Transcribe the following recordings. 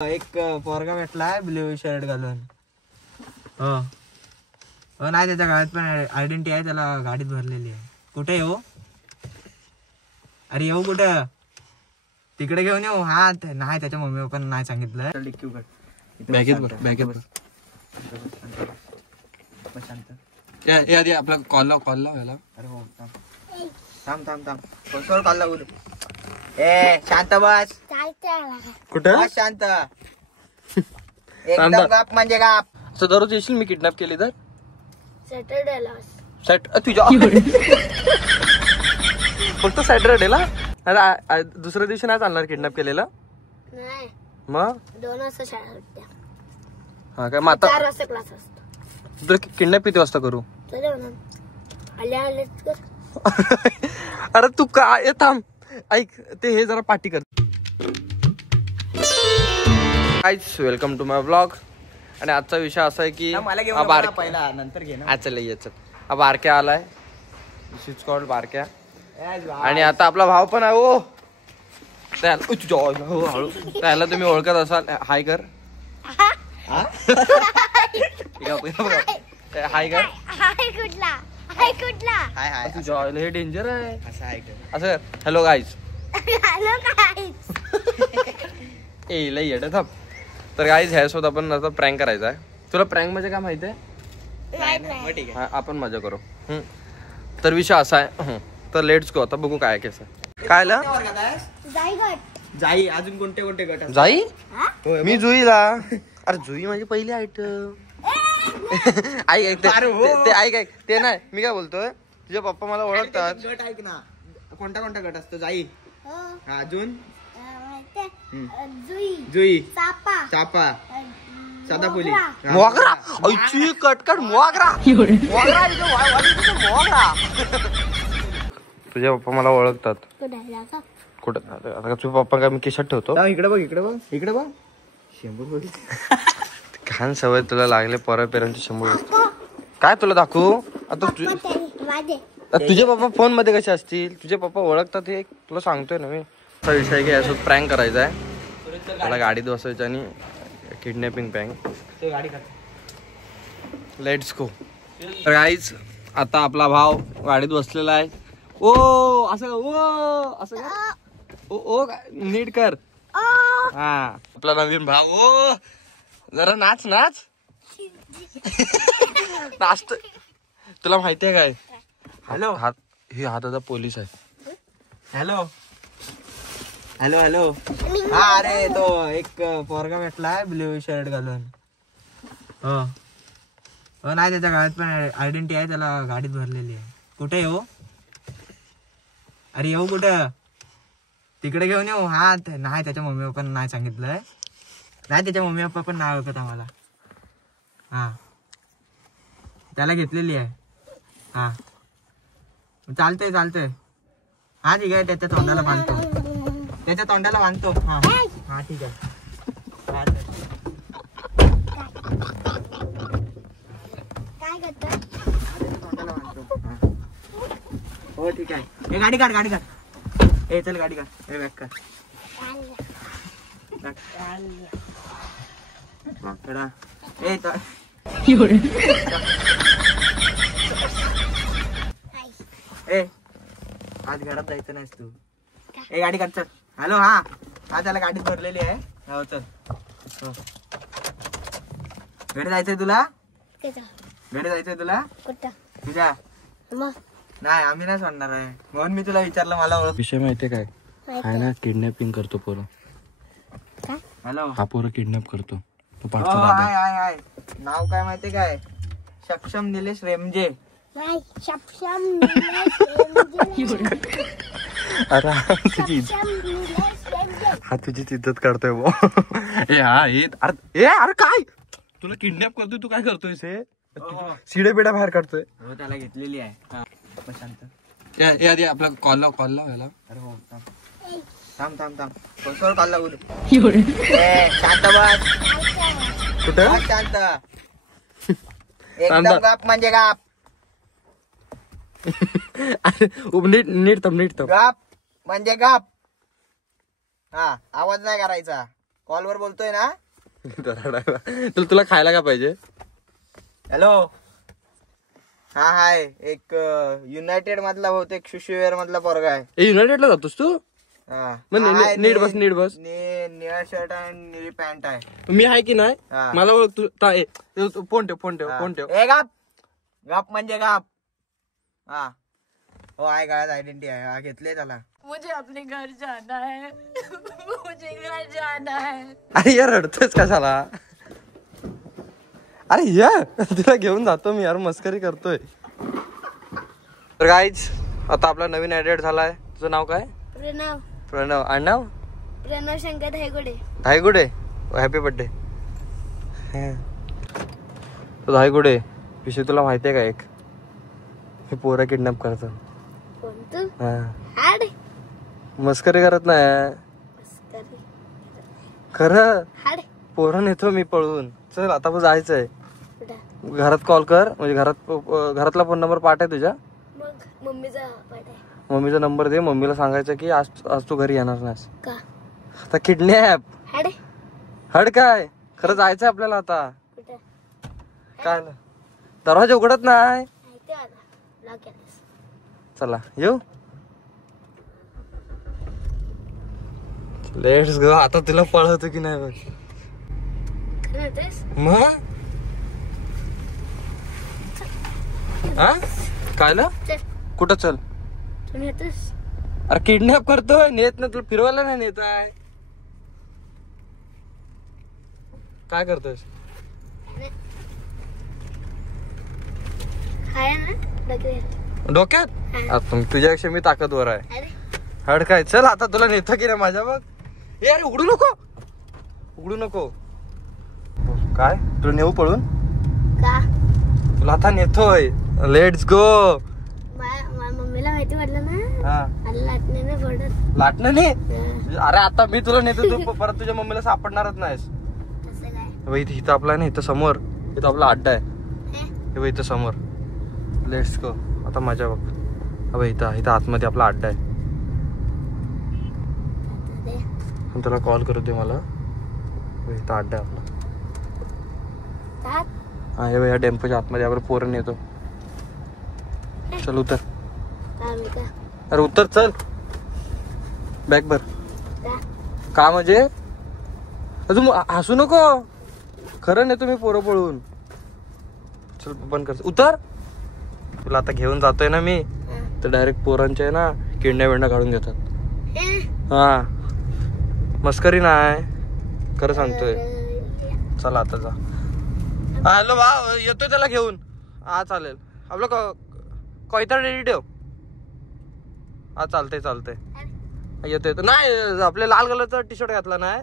एक पोरगा भेटलाय blue shirt घालून. हो नाही त्याच्या गाडीत पण आयडेंटिटी आहे, त्याला गाडीत भरलेली आहे. कुठे येऊ? अरे येऊ कुठं? तिकडे घेऊन येऊ. हा नाही त्याच्या मम्मी पप्पा नाही सांगितलं. आपला कॉल लाव याला. अरे हो थांब कॉल लावू. ए शांत बस. कुठं शांत एकदम गप म्हणजे गप. असं दररोज येशील मी किडनॅप केली तर? सॅटर्डेला तुझ्या फक्त सॅटरडेला? अरे दुसऱ्या दिवशी नाही चालणार किडनॅप केलेलं? नाही, मग 2 वाजता शाळा होत्या. हा काय? मग आता 4 वाजता क्लास असतो. तुला किडनॅप किती वाजता करू? आले अरे तू काय थांब ऐक ते हे जरा पार्टी कर. Guys welcome to my vlog. आणि आजचा विषय असा आहे की पहिला नंतर घे ना. चल याच हा बारक्या आलाय. दिस इज कॉल्ड बारक्या. आणि आता आपला भाव पण आहे. ओ हळू त्याला तुम्ही ओळखत असाल. हाय कर. हाय कर. तुझ्या हे डेंजर आहे असं. Hello guys. ए लई येड थांब. तर गाईज ह्यासोबत आपण आता प्रँक करायचा आहे. तुला प्रँक म्हणजे काय माहिती आहे? आपण मजा करू. तर विषय असा आहे. तर लेट्स गो. आता बघू काय कसं काय जाई. अजून कोणते कोणते गट? जाई मी जुईला. अरे जुई माझी पहिली आयटम. ऐक ते ऐक ते नाही मी काय बोलतोय. तुझे पप्पा मला ओळखतात. गट ऐक ना. कोणता कोणता गट असतो? जाई, अजून जुई, चापा, सदाफुली, मोगरा. ऐची कटकट मोगरा. तुझे पप्पा मला ओळखतात. कुठं? आता तुझे पप्पा काय मी खिशात ठेवतो. इकडे बघ. 100 घाण सवय तुला लागले. परपेरांची 100 काय तुला दाखवू? आता तुझे पप्पा फोन मध्ये कसे असतील? तुझे पप्पा ओळखतात हे तुला सांगतोय ना मी. असा विषय की यासोबत प्रँक करायचा आहे. त्याला गाडीत बसवायचं आणि किडनॅपिंग प्रँक. Let's go. तर गाईज आता आपला भाव गाडीत बसलेला आहे. ओ असं ओ नीट कर. हा आपला नवीन भाव. ओ जरा नाच नाचत. तुला माहितीये काय? हॅलो हे हाताचा पोलीस आहे. हॅलो. हा अरे तो एक पोरगा भेटलाय ब्ल्यू शर्ट घालून. हो नाही त्याच्या गाडीत पण आयडेंटिटी आहे, त्याला गाडीत भरलेली आहे. कुठे येऊ? अरे येऊ कुठं? तिकडे घेऊन येऊ. हा नाही त्याच्या मम्मी पप्पा नाही सांगितलंय. नाही त्याच्या मम्मी पप्पा पण नाही ओळखत आम्हाला. हा त्याला घेतलेली आहे. हा चालतंय. हा ठीक आहे. त्याच्या तोंडाला बांधतो. हा ठीक आहे. हो ठीक आहे. हे गाडी काढ. ए चल गाडी काढ. हे बॅग काढ. ए आज घरात जायचं नाहीस तू. ए गाडी काढ चल. हॅलो. हा त्याला गाडीत भरलेली आहे. हो चल. घरी जायचंय तुला? तुझ्या नाही आम्ही नाही सोडणार आहे. म्हणून मी तुला विचारलं. मला ओळख. विषय माहितीये काय? हाय ना किडनॅपिंग करतो पोरं. हॅलो. हा पोरं किडनॅप करतो. तो हाय नाव काय माहितीये काय? सक्षम निलेश रेमजे. अरे हा तुझीच इज्जत करतोय वो. अरे काय तुला किडनॅप करतोय? तू काय करतोय? शिडे बिड्या बाहेर काढतोय. हो त्याला घेतलेली आहे. शांत आधी आपला कॉल लाव याला. अरे हो थांब कोणत्यावर कॉल लावू? शांत बस. कुठं? शांत एकदम गप म्हणजे गप. नीट थांब. गप म्हणजे गप. हा आवाज नाही करायचा. कॉलवर बोलतोय ना. तुला खायला काय पाहिजे? हॅलो. हा हाय. एक युनायटेड मधला बहुतेक शिशुवेअर मधला पोरगा आहे. युनायटेडला जातोस तू? हा. नीट बस. निळा शर्ट आणि निळी पॅन्ट आहे. मी आहे की नाही? हा. मला फोन ठेव. ए गाप म्हणजे गाप. हा हो आहे गळ्यात आयडेंटिटी आहे. हा घेतले त्याला. मुझे अपने घर जाना है. मुझे घर जाना है. अरे यार रडतोयस कशाला? अरे यार तुला घेऊन जातो मी यार, मस्करी करतोय. तर गाईज आता आपला नवीन ऍडेड झालाय. तुझं नाव काय? प्रणव. आडनाव? प्रणव शंकर धायगुडे. धायगुडे. Happy birthday. धायगुडे विषय तुला माहितीये का? एक हे पोरं किडनॅप करतात. हाड मस्करी करत नाही खरं. हाड पोरं नेतो मी पळून. चल आता पण जायचंय. घरात कॉल कर, म्हणजे घरातला फोन नंबर पाठ आहे तुझ्या? मग मम्मीचा पाठ आहे. मम्मीचा नंबर दे. मम्मीला सांगायचं की आज तू घरी येणार नाहीस. का? आता किडनॅप. हड काय? खरं जायचंय आपल्याला आता. कुठे? काय दरवाजा उघडत नाही. चला येऊ. Let's go. आता तुला पळवतो की नाही बघ. मग हा कायला कुठं? चल. अरे किडनॅप करतोय. नेत ना तुला फिरवायला नाही नेत आहे. काय करतोयस? डोक्यात? तुझ्यापेक्षा मी ताकदवर आहे. हड काय? चल आता तुला नेतो की नाही माझ्या बघ. ए अरे उघडू नको. काय तुला नेऊ पळून? तुला आता नेतोय. Let's go. मम्मीला माहिती पडलं ना. लाटणं नाही. अरे आता मी तुला नेतो, तू परत तुझ्या मम्मीला सापडणारच नाहीस. इथं आपला ना, इथं समोर इथं आपला अड्डा आहे. इथं समोर. Let's go. आता मजा बघ. अबे इथं आतमध्ये आपला अड्डा आहे. तुला कॉल करू दे मला. इथं अड्डा आहे आपला. हा या डेम्पोच्या आतमध्ये आपण पोरण येतो. चल उतर. अरे उतर चल. बॅग भर. का म्हणजे? अजून हसू नको. खरं नाही तुम्ही पोरं पळून. चल बंद कर. उतर. तुला आता घेऊन जातोय ना मी, तर डायरेक्ट पोरांच्या आहे ना किडनॅप काढून घेतात. हा मस्करी नाही, खरं सांगतोय. चला आता जा. हॅलो भाऊ येतोय त्याला घेऊन. हा चालेल. आपलं कोयता रेडी ठेव. हा चालतंय. येतोय नाही. आपल्या लाल कलरचा टी शर्ट घातला नाही.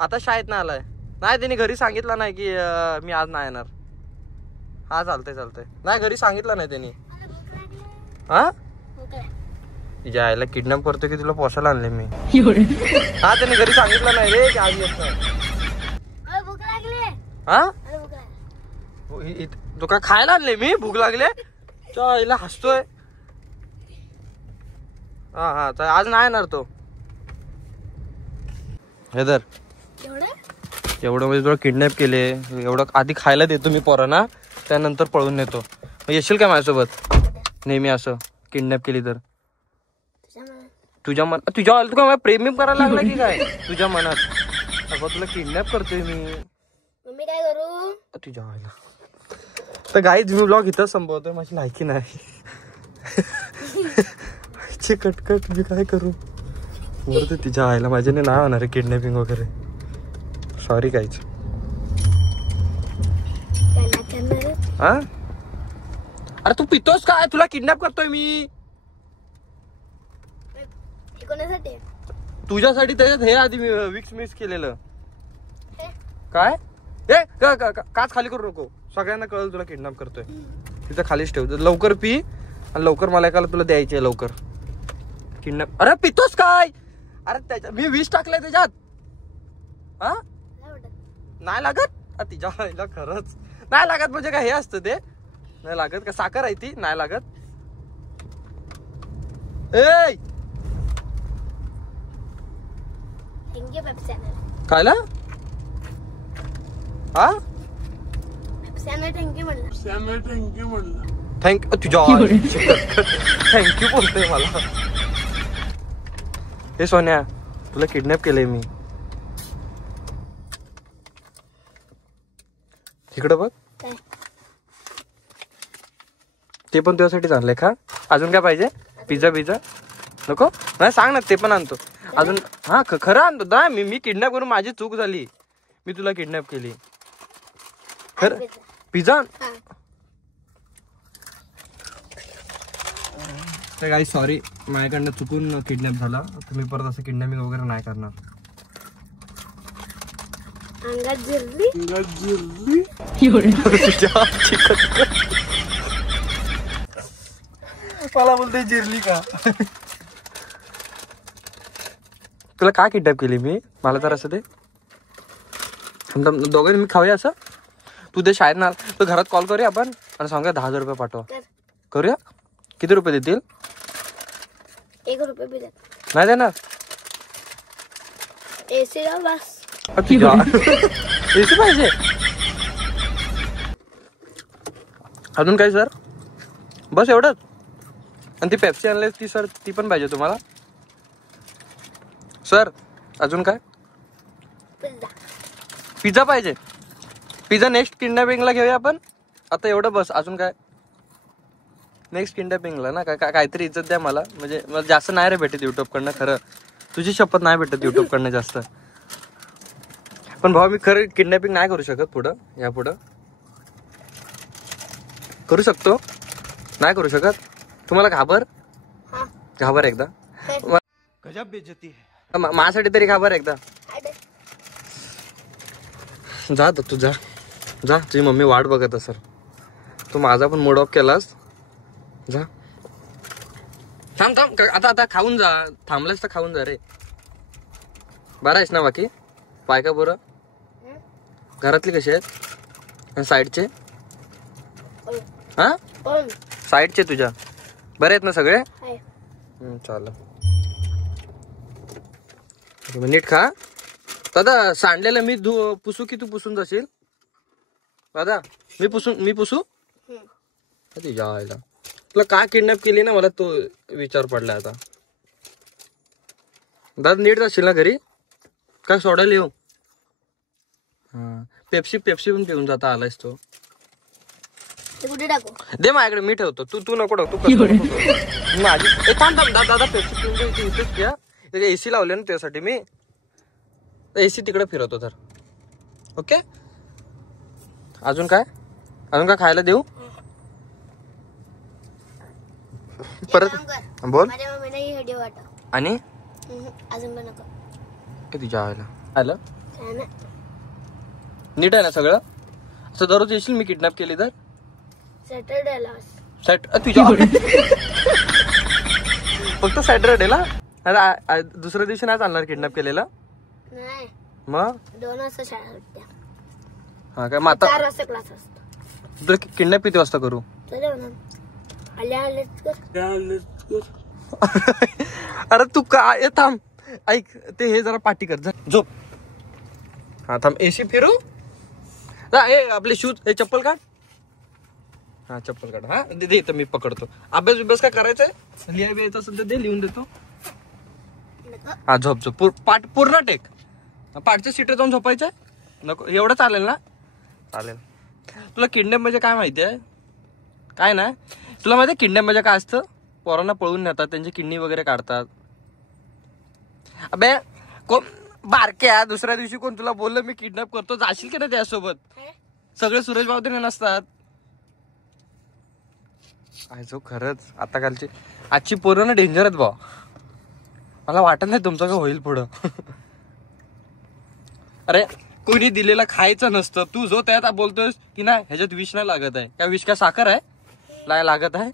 आता शाळेत नाही आलाय. नाही त्याने घरी सांगितलं नाही की मी आज नाही येणार. हा चालतंय. नाही घरी सांगितलं नाही त्यांनी. हा तिच्या आईला किडनॅप करतो की तुला पोसायला आणले मी. हा त्यांनी घरी सांगितलं नाही रे की आज येत नाही. हा तू काय खायला आणले मी? भूक लागले. आईला हसतोय. हा आज नाही येणार तो. हे धर. एवढं म्हणजे तुला किडनॅप केले. एवढं आधी खायला देतो मी पोरांना, त्यानंतर पळून नेतो. येशील काय माझ्यासोबत नेहमी असं किडनॅप केली तर? तुझ्या मनात तू काय प्रेम करायला लागला की काय तुझ्या मनात? अगं तुला किडनॅप करतोय मी. मम्मी काय करू? तुझ्या आईला. तर गाईज मी ब्लॉग इथंच संपवतोय. माझी लायकी नाही. कटकट मी काय करू? बरं तिच्या आईला माझ्याने नाही होणार आहे किडनॅपिंग वगैरे. Sorry guys. हा अरे तू पितोस काय? तुला किडनॅप करतोय मी. कोणासाठी? तुझ्यासाठी. त्याच्यात हे आधी विक्स मिक्स केलेलं. काय ए काच खाली करू नको. सगळ्यांना कळलं तुला किडनॅप करतोय. तिथं खालीच ठेव. लवकर पी आणि लवकर मला एकाला तुला द्यायचे लवकर. किडनॅप. अरे पितोस काय? अरे त्याच्यात मी 20 टाकलंय त्याच्यात. हा नाही लागत. तिच्या आईला खरंच नाही लागत. म्हणजे काय हे असतं ते नाही लागत का? साखर आहे ती नाही लागत. ए खायला हा थँक्यू तुझ्या थँक्यू बोलतोय मला. हे सोन्या तुला किडनॅप केलंय मी. इकडं बघ ते पण तुझ्यासाठीच आणलंय. खा. अजून काय पाहिजे? पिझ्झा बिझ्झा नको? नाही सांग ना ते पण आणतो अजून. हा खरं आणतो ना मी किडनॅप करून माझी चूक झाली. मी तुला किडनॅप केली. खरं पिझ्झा. काही सॉरी माझ्याकडनं चुकून किडनॅप झाला. तुम्ही परत असं किडनॅपिंग वगैरे नाही करणार. मला बोलते जिरली का? तुला का किडनॅप केली मी? मला तर असं ते दोघांनी मी खाऊया असं. तू ते शाळेत ना तू घरात कॉल करूया आपण आणि सांगूया 10,000 रुपये पाठवा. करूया. किती रुपये देतील? 1 रुपये बी देत नाही देणार. AC bus. एसी पाहिजे. अजून काय सर? बस एवढंच. आणि ती पेप्सी आणली ती सर ती पण पाहिजे तुम्हाला सर? अजून काय? पिझ्झा पाहिजे. पिझ्झा नेक्स्ट किडनॅपिंगला घेऊया आपण. आता एवढं बस. अजून काय? नेक्स्ट किडनॅपिंगला ना काहीतरी इज्जत द्या मला. म्हणजे मला जास्त नाही रे भेटत युट्यूब कडनं. खरं तुझी शपथ नाही भेटत युट्यूब कडनं जास्त. पण भाऊ मी खरं किडनॅपिंग नाही करू शकत पुढं. या पुढं करू शकतो नाही करू शकत. तुम्हाला घाबर एकदा. गजब बेइज्जती है. माझ्यासाठी तरी घाबर एकदा. जा तू जा तुझी मम्मी वाट बघत असेल. तू माझा पण मूड ऑफ केलास. जा थांब आता खाऊन जा. थांबलास तर खाऊन जा रे. बरं आहेस ना बाकी? बायका बरं? घरातली कशी आहेत? आणि साईडचे? हा साईडचे तुझ्या बरे आहेत ना सगळे? चालेल. नीट खा. दादा सांडलेलं मी पुसू की तू पुसून जाशील? दादा मी पुसू? जायला तुला का किडनॅप केली ना मला तो विचार पडला आता. दादा नीट जाशील ना घरी? काय सोडायला येऊ? हा पेप्सी पण पिऊन जाता आलायस तो. कुठे टाकू? दे माझ्याकडे मी ठेवतो. तू नको टाक. तू माझी थांब दादा पेप्सी पिऊन इथेच घ्या. एसी लावले ना त्यासाठी मी. एसी तिकडे फिरवतो तर. ओके. अजून काय खायला देऊ? परत बोल. आणि अजून पण नको. किती जायला आलं? नीट आहे ना सगळं? असं दररोज येशील मी किडनॅप केली तर? सॅटर्डेला. तुझ्या फक्त सॅटर्डेला? अरे दुसऱ्या दिवशी नाही चालणार किडनॅप केलेला? नाही मग 2 वाजता शाळा सुटते. हा काय मग आता 4 वाजता क्लास असतो. तुला किडनॅप किती वाजता करू? अरे तू काय थांब ऐक ते हे जरा पाठी कर झोप. हा थांब एसी फिरू. आपले शूज हे चप्पल काढ. हा चप्पल काढ. हा दे इथं मी पकडतो. अभ्यास काय करायचंय? लिहाय बिहायचं असेल तर दे लिहून देतो. हा झोप पाठ पूर्ण टेक. पाठच्या सीटवर जाऊन झोपायचंय? नको एवढं चालेल ना? चालेल. तुला किडनॅप म्हणजे काय माहिती आहे? काय नाही तुला माहिती आहे किडनॅप म्हणजे काय असतं? पोरांना पळून नेतात त्यांची किडनी वगैरे काढतात. अबे कोण बारक्या दुसऱ्या दिवशी कोण तुला बोललं मी किडनॅप करतो जाशील की नाही त्यासोबत? सगळे सुरेश बावधे नसतात. काय जो खरंच आता कालची आजची पोरं ना डेंजर आहेत भाऊ. मला वाटत नाही तुमचं काय होईल पुढं. अरे कोणी दिलेला खायचं नसतं. तू जो त्यात बोलतोयस की नाही ह्याच्यात विष नाही लागत आहे. काय विष काय साखर आहे? नाही लागत आहे.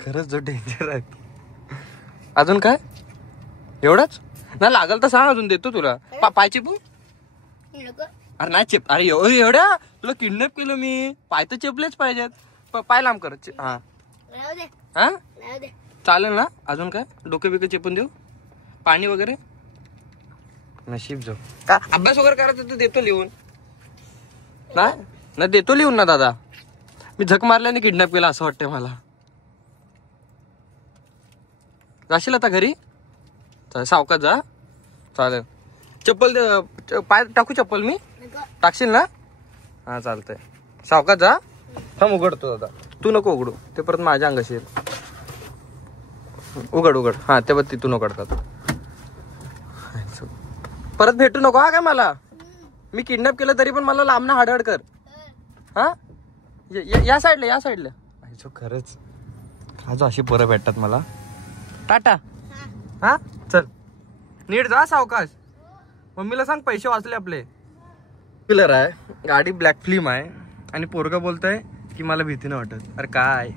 खरंच जो डेंजर आहे. अजून काय? एवढंच नाही लागल तर सांग अजून देतो तुला. पाय चिपू? अरे नाही चिप. अरे एवढ्या तुला किडनॅप केलं मी. पाय तर चिपलेच पाहिजेत. पाय लांब कर. हा चालेल ना? अजून काय? डोके बिके चिपून देऊ? पाणी वगैरे नशीब जो का अभ्यास वगैरे करायचं तर देतो लिहून ना देतो लिहून ना दादा. मी झक मारल्याने किडनॅप केला असं वाटतंय मला. जाशील आता घरी सावकाश जा. चालेल चप्पल पाय टाकू चप्पल मी टाकशील ना. हा चालतंय सावकाश जा. थांब उघडतो दादा. तू नको उघडू ते परत माझ्या अंगाशी येईल. उघड हा ते बघ तिथून उघडतात. परत भेटू नको हा काय मला. मी किडनॅप केलं तरी पण मला लांबना हाडहाड कर हा. या साईडला खरंच का जो अशी पोरं भेटतात मला. टाटा हा चल नीट जा सावकाश. मम्मीला सांग पैसे वाचले आपले. कलर आहे गाडी ब्लॅक फिल्म आहे आणि पोरगा बोलतोय की मला भीती नाही वाटत. अरे काय